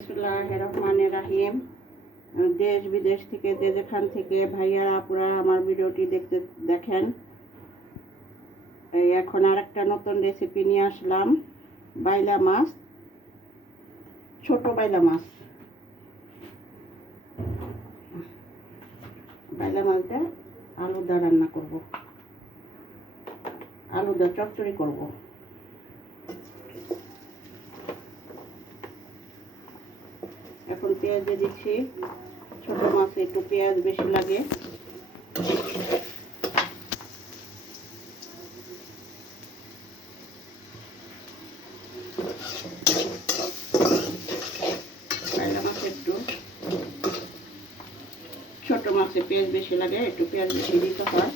বিসমিল্লাহির রহমানির রহিম। দেশ বিদেশ থেকে যে যেখান থেকে ভাইয়ারা আপুরা আমার ভিডিওটি দেখেন, এখন আর একটা নতুন রেসিপি নিয়ে আসলাম। বাইলা মাছ, ছোট বাইলা মাছ। বাইলা মাছটা আলু দা রান্না করব, আলু দা চচ্চড়ি করব। এখন পেঁয়াজ দিয়ে দিচ্ছি। ছোট মাছে একটু পেঁয়াজ বেশি লাগে। বাইলা মাছে একটু, ছোট মাছে পেঁয়াজ বেশি লাগে, একটু পেঁয়াজ বেশি দিতে হয়।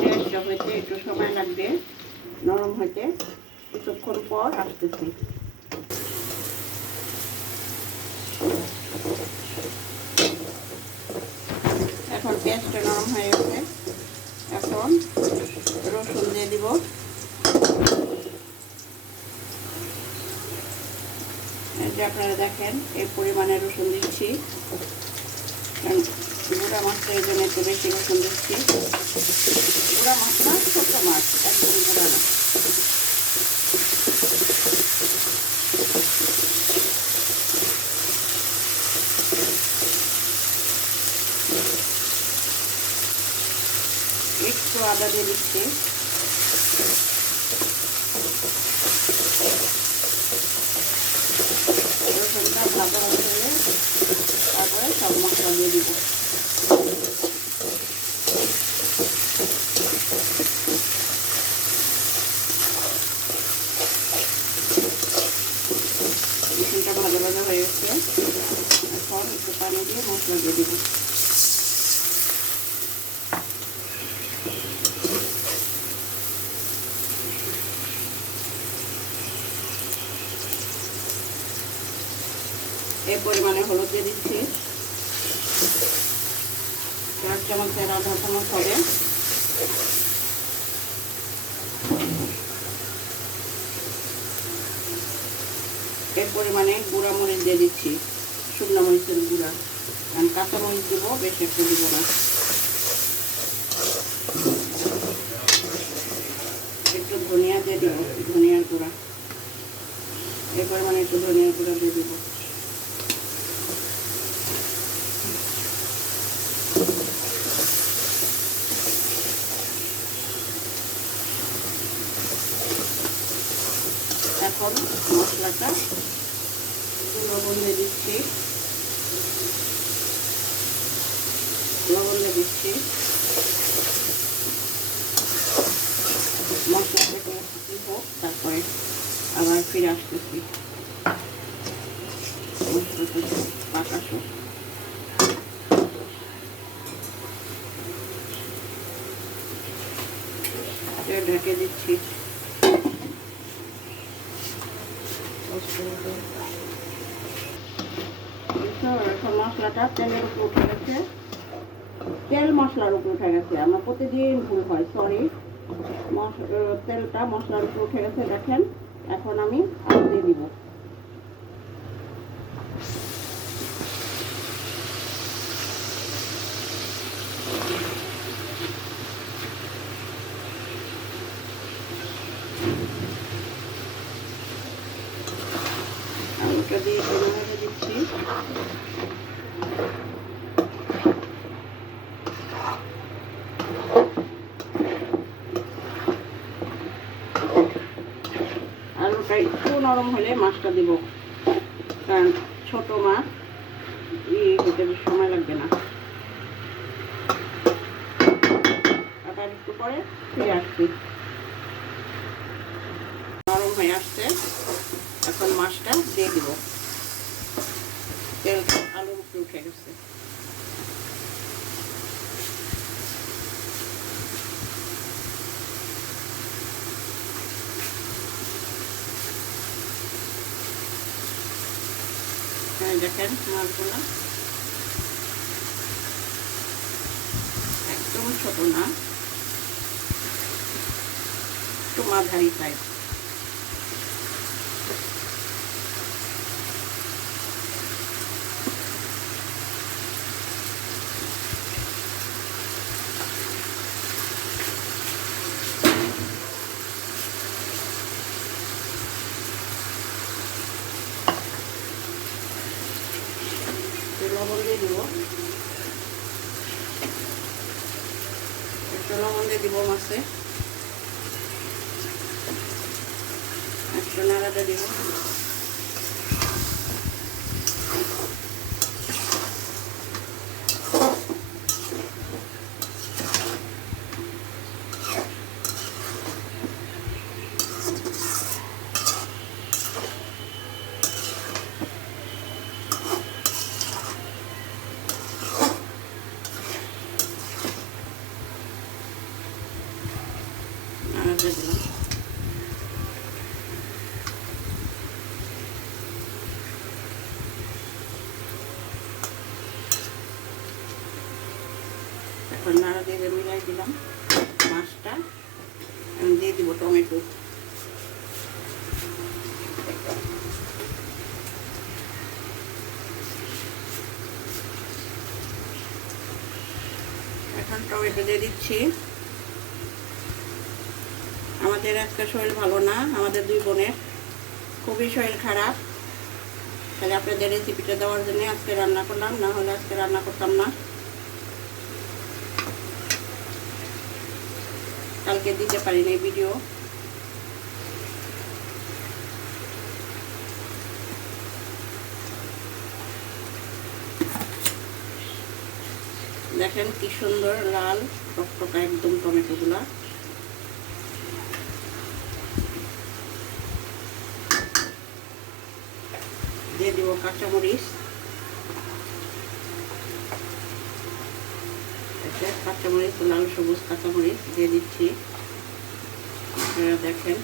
পেঁয়াজটা হইতে একটু সময় লাগবে নরম হইতে, কিছুক্ষণ পর আসতেছি। এখন পেঁয়াজটা নরম হয়ে গেছে, এখন রসুন দিয়ে দিব। এই যে আপনারা দেখেন এই পরিমাণে রসুন দিচ্ছি, কারণ গুঁড়া মাছটা এই জন্য একটু বেশি রসুন দিচ্ছি। গুঁড়া মাছ না, ছোট মাছ, একদম গুঁড়া না। একটু আদা দিয়ে দিচ্ছি। রসুনটা ভাজা হয়ে তারপরে সব মশলা দিয়ে দিব। রসুনটা ভাজা ভাজা হয়ে গেছে, এখন একটু পানি দিয়ে মশলা দিয়ে দিব। এই পরিমাণে হলুদ দিয়ে দিচ্ছি, 4 চামচের আধা চামচ হবে। এই পরিমাণে গুঁড়া মরিচ দিয়ে দিচ্ছি, শুকনো মরিচের গুঁড়া, কারণ কাঁচা মরিচ দেবো, বেশি একটু দিব না। একটু ধনিয়া দিয়ে দিব, ধনিয়ার গুঁড়া। এই পরিমাণে একটু ধনিয়ার গুঁড়া দিয়ে দিব। এখন মশলাটা লবণ দিয়ে দিচ্ছি, লবণ দিয়ে দিচ্ছি। মশলাটা হোক, তারপরে আবার ফিরে আসতেছি। মশলাটা পাকা হোক, ঢেকে দিচ্ছি। এখন মশলাটা তেলের উপর উঠে গেছে, তেল মশলার উপর উঠে গেছে। আমার প্রতিদিন ভুল হয়, সরি। তেলটা মশলার উপর উঠে গেছে, দেখেন। এখন আমি আলু দিয়ে দিব। আলুটা দিয়ে ভেজে দিচ্ছি। আলুটা একটু নরম হলে মাছটা দিব, কারণ ছোট মাছ হতে সময় লাগবে না। আবার একটু পরে ফিরে আসছি। নরম হয়ে আসছে, এখন মাছটা দিয়ে দিব। তেল আলুর উপরে উঠে গেছে। দেখেন মাছগুলো একদম ছোট না, একটু মাঝারি সাইজ। লবণ দিয়ে দিব, একটু লবণ দিয়ে দিব মাছে, একটু নাড়াটা দিব। নাড়াটা দিলাম। এখন নাড়া দিয়ে মিলাই দিলাম মাছটা। এখন দিয়ে দিব টমেটো। এখন টমেটো দিয়ে দিচ্ছি। আমাদের আজকে শরীর ভালো না, আমাদের দুই বোনের খুবই শরীর খারাপ। তাহলে আপনাদের রেসিপিটা দেওয়ার জন্য আজকে রান্না করলাম, না হলে আজকে রান্না করতাম না। কালকে দিতে পারিনি ভিডিও। দেখেন কি সুন্দর লাল টকটকা একদম টমেটোগুলা। দিয়ে দিব কাঁচামরিচ, কাঁচামরিচ লাল সবুজ কাঁচামরিচ দিয়ে দিচ্ছি। আপনারা দেখেন,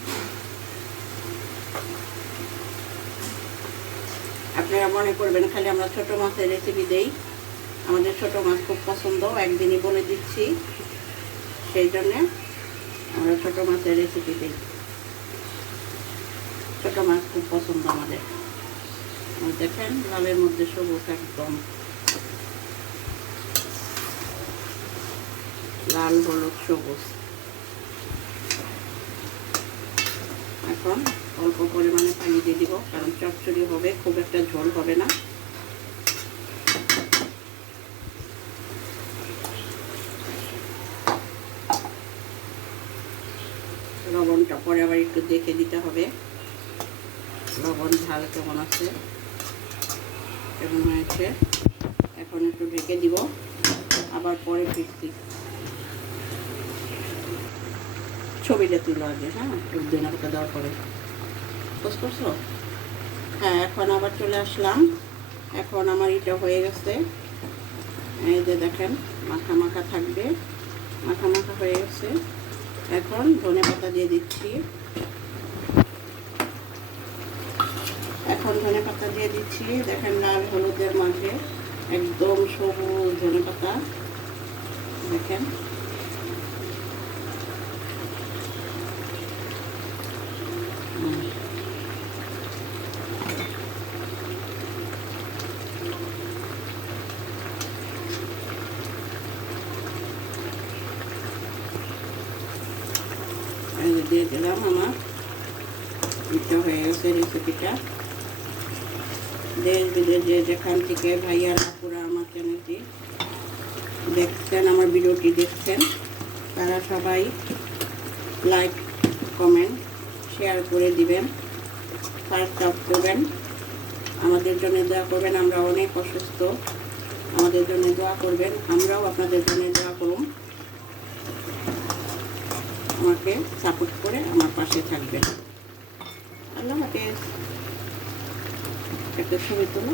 আপনারা মনে করবেন খালি আমরা ছোট মাছের রেসিপি দেই। আমাদের ছোট মাছ খুব পছন্দ, একদিনই বলে দিচ্ছি, সেই জন্যে আমরা ছোট মাছের রেসিপি দিই। ছোট মাছ খুব পছন্দ আমাদের। দেখেন লালের মধ্যে সবুজ একদম লাল হলুদ সবুজ। এখন অল্প পরিমাণে পানি দিয়ে দিব, কারণ চচ্চড়ি হবে, খুব একটা ঝোল হবে না। লবণটা পরে আবার একটু দেখে দিতে হবে, লবণ ঝাল কেমন আছে, কেমন হয়েছে। এখন একটু ঢেকে দিব, আবার পরে ফিরছি। ছবিটা তুলো আগে, হ্যাঁ, একদিন একটা দেওয়ার পরে পোস্ট করছো। হ্যাঁ, এখন আবার চলে আসলাম। এখন আমার এটা হয়ে গেছে, এই যে দেখেন মাখা মাখা থাকবে, মাখা মাখা হয়ে গেছে। এখন ধনেপাতা দিয়ে দিচ্ছি। এখন ধনেপাতা দিয়ে দিচ্ছি। দেখেন লাল হলুদের মাঝে একদম সবুজ ধনেপাতা। দেখেন দিয়ে দিলাম। আমার এটা হয়ে গেছে রেসিপিটা। দেশ বিদেশে যেখান থেকে ভাইয়ার আপুরা আমার চ্যানেলটি দেখছেন, আমার ভিডিওটি দেখছেন, তারা সবাই লাইক কমেন্ট শেয়ার করে দিবেন, সাবস্ক্রাইব করবেন, আমাদের জন্য দোয়া করবেন। আমরা অনেক অসুস্থ, আমাদের জন্য দোয়া করবেন, আমরাও আপনাদের জন্য দোয়া করুন। আমাকে সাপোর্ট করে আমার পাশে থাকবেন। আল্লাহ হাফেজ। একটা ছবি তোলো।